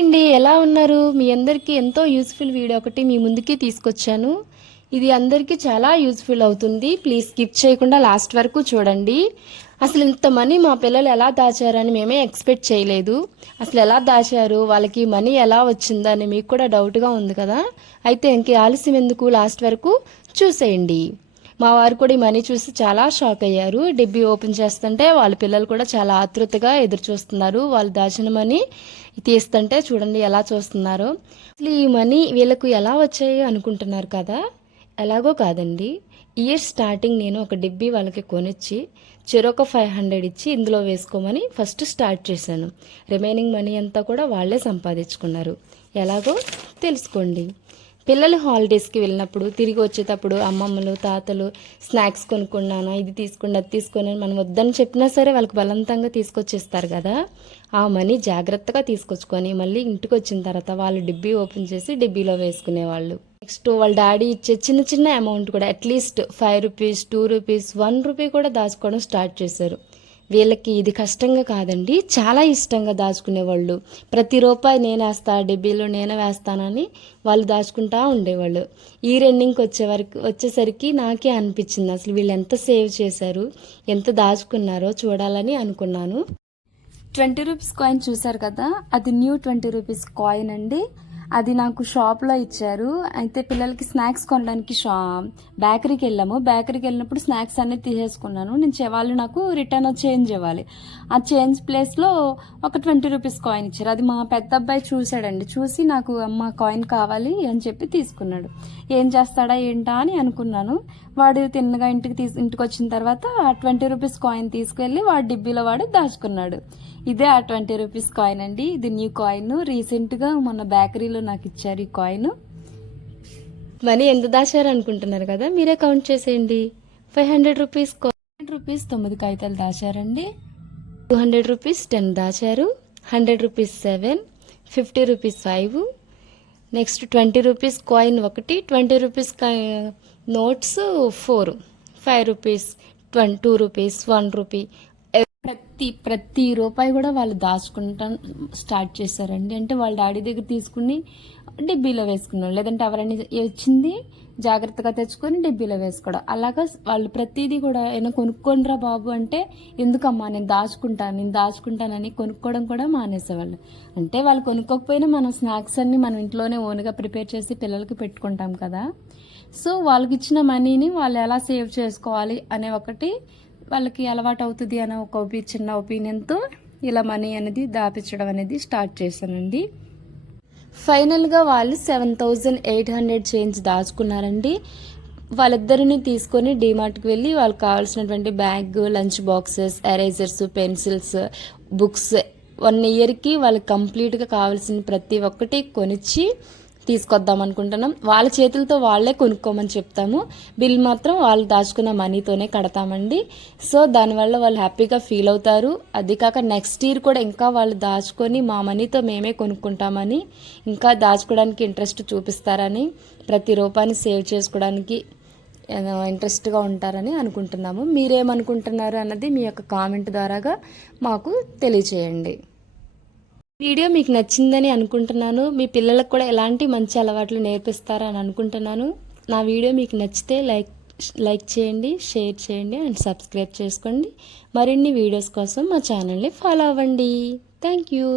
అండి ఎలా ఉన్నారు? మీ అందరికీ ఎంతో యూస్ఫుల్ వీడియో ఒకటి మీ ముందుకి తీసుకొచ్చాను. ఇది అందరికీ చాలా యూస్ఫుల్ అవుతుంది. ప్లీజ్ స్కిప్ చేయకుండా లాస్ట్ వరకు చూడండి. అసలు ఇంత మనీ మా పిల్లలు ఎలా దాచారని మేమే ఎక్స్పెక్ట్ చేయలేదు. అసలు ఎలా దాచారు? వాళ్ళకి మనీ ఎలా వచ్చిందని మీకు కూడా డౌట్గా ఉంది కదా? అయితే ఇంక ఆలస్యం ఎందుకు? లాస్ట్ వరకు చూసేయండి. మా వారు కూడా ఈ మనీ చూసి చాలా షాక్ అయ్యారు. డిబ్బీ ఓపెన్ చేస్తుంటే వాళ్ళ పిల్లలు కూడా చాలా ఆతృతగా ఎదురు చూస్తున్నారు. వాళ్ళు దాచిన మనీ తీస్తుంటే చూడండి ఎలా చూస్తున్నారో. అసలు ఈ మనీ వీళ్ళకు ఎలా వచ్చాయి అనుకుంటున్నారు కదా? ఎలాగో కాదండి. ఇయర్ స్టార్టింగ్ నేను ఒక డిబ్బీ వాళ్ళకి కొనిచ్చి చెరొక ఫైవ్ హండ్రెడ్ ఇచ్చి ఇందులో వేసుకోమని ఫస్ట్ స్టార్ట్ చేశాను. రిమైనింగ్ మనీ అంతా కూడా వాళ్ళే సంపాదించుకున్నారు. ఎలాగో తెలుసుకోండి. పిల్లలు హాలిడేస్కి వెళ్ళినప్పుడు తిరిగి వచ్చేటప్పుడు అమ్మమ్మలు తాతలు స్నాక్స్ కొనుక్కున్నాను ఇది తీసుకోండి అది తీసుకొని మనం వద్దని చెప్పినా సరే వాళ్ళకి బలవంతంగా తీసుకొచ్చేస్తారు కదా. ఆ మనీ జాగ్రత్తగా తీసుకొచ్చుకొని మళ్ళీ ఇంటికి వచ్చిన తర్వాత వాళ్ళు డిబ్బీ ఓపెన్ చేసి డిబ్బీలో వేసుకునేవాళ్ళు. నెక్స్ట్ వాళ్ళ డాడీ ఇచ్చే చిన్న చిన్న అమౌంట్ కూడా at least five rupees two rupees one rupee కూడా దాచుకోవడం స్టార్ట్ చేశారు. వీళ్ళకి ఇది కష్టంగా కాదండి చాలా ఇష్టంగా దాచుకునేవాళ్ళు. ప్రతి రూపాయి నేను వేస్తా నేనే వేస్తానని వాళ్ళు దాచుకుంటా ఉండేవాళ్ళు. ఈ రెండింగ్కి వచ్చే వరకు వచ్చేసరికి నాకే అనిపించింది అసలు వీళ్ళు ఎంత సేవ్ చేశారు ఎంత దాచుకున్నారో చూడాలని అనుకున్నాను. ట్వంటీ రూపీస్ కాయిన్ చూశారు కదా అది న్యూ ట్వంటీ రూపీస్ కాయిన్ అండి. అది నాకు షాప్లో ఇచ్చారు. అయితే పిల్లలకి స్నాక్స్ కొనడానికి షా బేకరీకి వెళ్ళాము. బేకరీకి వెళ్ళినప్పుడు స్నాక్స్ అన్నీ తీసేసుకున్నాను. నేను చె- వాళ్ళు నాకు రిటర్న్ చేంజ్ ఇవ్వాలి. ఆ చేంజ్ ప్లేస్లో ఒక ట్వంటీ రూపీస్ కాయిన్ ఇచ్చారు. అది మా పెద్ద అబ్బాయి చూశాడండి. చూసి నాకు అమ్మ కాయిన్ కావాలి అని చెప్పి తీసుకున్నాడు. ఏం చేస్తాడా? ఏంటా? అని అనుకున్నాను. వాడు తిన్నగా ఇంటికి తీసు ఇంటికి వచ్చిన తర్వాత ఆ ట్వంటీ రూపీస్ కాయిన్ తీసుకెళ్ళి వాడు డిబ్బీలో వాడు దాచుకున్నాడు. ఇదే ఆ ట్వంటీ రూపీస్ కాయిన్ అండి. ఇది న్యూ కాయిన్ రీసెంట్గా మొన్న బేకరీలో నాకు ఇచ్చారు ఈ కాయిన్ మనీ ఎంత దాచారు అనుకుంటున్నారు కదా మీరే కౌంట్ చేసేయండి. Five hundred rupees hundred rupees తొమ్మిది కాగితాలు దాచారండి. Two hundred rupees ten దాచారు. Hundred rupees seven fifty rupees five next twenty rupees coin ఒకటి twenty rupees notes four five rupees ట్వం two rupees one rupee ప్రతి ప్రతి రూపాయి కూడా వాళ్ళు దాచుకుంటాం స్టార్ట్ చేశారండి. అంటే వాళ్ళ డాడీ దగ్గర తీసుకుని డిబ్బీలో వేసుకున్నారు. లేదంటే ఎవరైనా ఇచ్చింది జాగ్రత్తగా తెచ్చుకొని డిబ్బీలో వేసుకోవడం. అలాగా వాళ్ళు ప్రతిదీ కూడా ఏమైనా కొనుక్కోండిరా బాబు అంటే ఎందుకమ్మా నేను దాచుకుంటాను నేను దాచుకుంటానని కొనుక్కోవడం కూడా మానేసేవాళ్ళు. అంటే వాళ్ళు కొనుక్కోకపోయినా మనం స్నాక్స్ అన్ని మనం ఇంట్లోనే ఓన్గా ప్రిపేర్ చేసి పిల్లలకి పెట్టుకుంటాం కదా. సో వాళ్ళకి ఇచ్చిన మనీని వాళ్ళు ఎలా సేవ్ చేసుకోవాలి అనే ఒకటి వాళ్ళకి అలవాటు అవుతుంది అనే ఒక చిన్న ఒపీనియన్తో ఇలా మనీ అనేది దాపించడం అనేది స్టార్ట్ చేశానండి. ఫైనల్గా వాళ్ళు seven thousand eight hundred change దాచుకున్నారండి. వాళ్ళిద్దరిని తీసుకొని డీమార్ట్కి వెళ్ళి వాళ్ళకి కావాల్సినటువంటి bag lunch boxes erasers pencils books one ఇయర్కి వాళ్ళకి కంప్లీట్గా కావాల్సిన ప్రతి ఒక్కటి కొనిచ్చి తీసుకొద్దాం అనుకుంటున్నాం. వాళ్ళ చేతులతో వాళ్ళే కొనుక్కోమని చెప్తాము. బిల్ మాత్రం వాళ్ళు దాచుకున్న మనీతోనే కడతామండి. సో దానివల్ల వాళ్ళు హ్యాపీగా ఫీల్ అవుతారు. అది కాక నెక్స్ట్ ఇయర్ కూడా ఇంకా వాళ్ళు దాచుకొని మా మనీతో మేమే కొనుక్కుంటామని ఇంకా దాచుకోవడానికి ఇంట్రెస్ట్ చూపిస్తారని ప్రతి రూపాన్ని సేవ్ చేసుకోవడానికి ఇంట్రెస్ట్గా ఉంటారని అనుకుంటున్నాము. మీరేమనుకుంటున్నారు అన్నది మీ యొక్క కామెంట్ ద్వారాగా మాకు తెలియచేయండి. వీడియో మీకు నచ్చిందని అనుకుంటున్నాను. మీ పిల్లలకు కూడా ఎలాంటి మంచి అలవాట్లు నేర్పిస్తారని అనుకుంటున్నాను. నా వీడియో మీకు నచ్చితే లైక్ లైక్ చేయండి షేర్ చేయండి అండ్ సబ్స్క్రైబ్ చేసుకోండి. మరిన్ని వీడియోస్ కోసం మా ఛానల్ని ఫాలో అవ్వండి. Thank you.